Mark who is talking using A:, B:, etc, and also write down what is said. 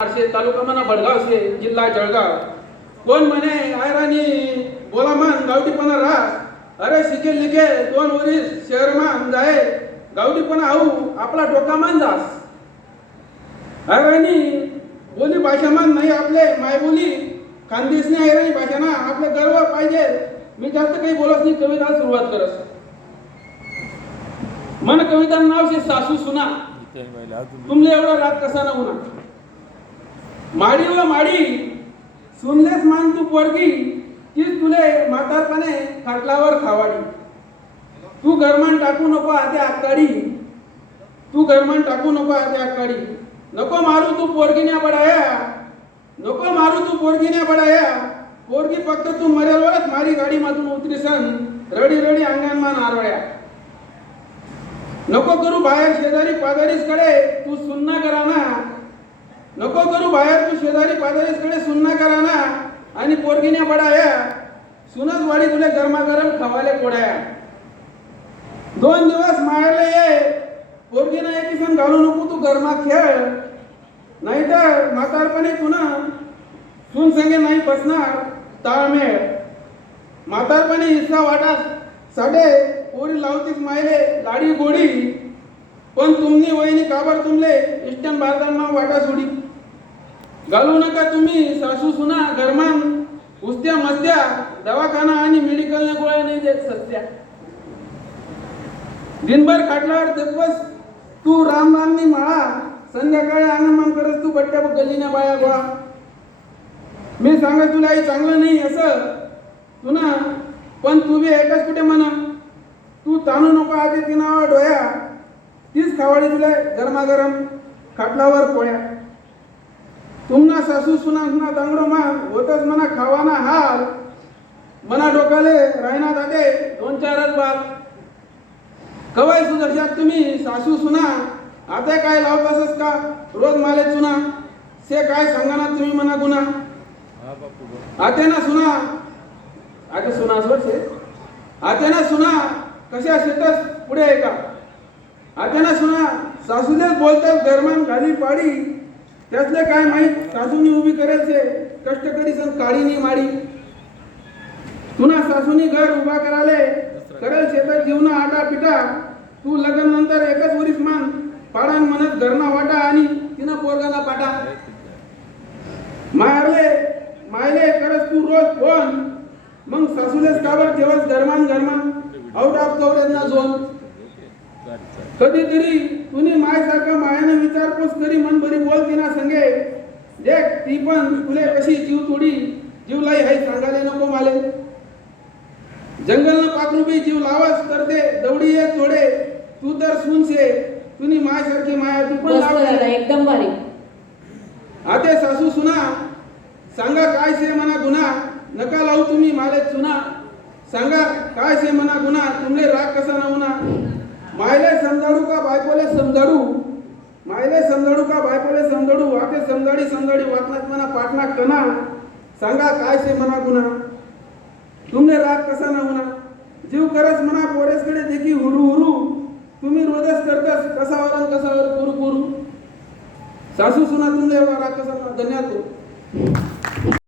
A: तालुका म्हणा भडगाव शे जिल्हा जळगाव. कोण म्हणे आयराणी बोला मन गावठीपणा रास अरे शिके लिखे दोन वरीस शहर मान जाय. गावठीपणा आऊ आपला डोका मान जास. आयराणी बोली भाषा मान नाही आपले मायबोली खानदेशनी आयराणी भाषा ना आपले गर्व पाहिजे. मी जास्त काही बोलत नाही कविता सुरुवात करस. मन कविता नाव शे सासू सुना. तुमले एवढा राग कसा ना होणार? माडी व माडी सुनलेस मान तू पोरगी तीच तुले म्हातारपणे खाटलावर खावाडी. तू गरमान टाकू नको आते आकाडी तू गरमान टाकू नको आते आकाडी नको मारू तू पोरगिन्या बडाया. नको मारू तू पोरगिन्या बडाया. पोरगी फक्त तू मरेलवरच मारी गाडी मधून उतरीसन रडी रडी अंगण मान नको करू बाहेर शेजारी पाजारीसकडे तू सुन्ना करा नको करू बाहेर तू शेजारी पाजारीकडे सुन्ना करा ना. आणि पोरगिन्या पडाया सुनच वाडी तुला गरमागरम खवाले पोड्या दोन दिवस माहेरला ये. पोरगीनं एक दिवस घालू नको तू गरमा खेळ. नाहीतर म्हातारपणे तुना सून संगे नाही बसणार ताळमेळ. म्हातारपणे हिस्सा वाटा साडे पोरी लावतीस मायले लाडी गोडी. पण तुम्ही वहिनी काबर तुमले? इष्टन भारतांना वाटा सोडी. घालू नका तुम्ही सासू सुना गरमान उस्त्या मस्त्या दवाखाना आणि मेडिकल गोळ्या नाही देत सत्या दिनभर खाटलावर दिवस तू राम रामनी माळा संध्याकाळी आनमान करत तू बट्ट्या गल्लीने बाया गोळा. मी सांगत तुला आई चांगलं नाही असं. तू ना पण तू बी ऐकाच कुठे म्हणा? तू ताणू नको आधी तिनावर डोया तीच खावाडी तुला गरमागरम खाटलावर पोळ्या. तुमना सासू सुना सुना दांगडो होतच म्हणा खावाना हाल मना डोकाले रायना दादे दोन चारच बात कवाय सुदर्शात तुम्ही सासू सुना? आता काय लावतासच का? रोज माले चुना. से काय सांगाना तुम्ही म्हणा गुना? आते ना सुना? आते सुना सोडसे आते ना सुना? कशा शेतस? पुढे आहे का? आते ना सुना? सासूलेच बोलतात गरमान घाली पाडी. त्यातले काय माहीत? सासूनी उभी करायचे कष्ट करी काळीनी माडी. तुना सासूनी घर उभा कराले. करेल शेतात जीवना आटा पिटा तू लग्न नंतर एकच वरीस मान. पाडान म्हणत घरना वाटा आणि तिनं पोरगाना पाटा मारले. मायले करस तू रोज फोन. मग सासूलेच काबर ठेवस गरमान गरमान आउट ऑफ कव्हरेज ना झोन कधीतरी तुनी माय सारखं मायाने विचार मन बरी बोलती ना संगे देख ती पण तुले कशी जीव तोडी जीव लाई हाय सांगाले नको माले. जंगल न पाखरू बी जीव लावस करते दौडी एक जोडे. तू तर सुनसे तुनी माय सारखी माया तू पण
B: एकदम भारी.
A: आते सासू सुना सांगा काय से मना गुन्हा नका लावू तुम्ही माले चुना. सांगा काय से मना गुन्हा तुमले राग कसा ना होना मायले समजाडू का बायकोले समजाडू? मायले समजाडू का बायकोले समजाडू? वाके समजाडी समजाडी वाचनात म्हणा पाटणा कना. सांगा काय से म्हणा गुन्हा तुमने राग कसा ना होणार? जीव करस म्हणा पोरेसकडे देखी हुरू हुरू. तुम्ही रोजच करतस कसावर आणि कसावर करू करू. सासू सुना तुमले राग कसा ना धन्यवाद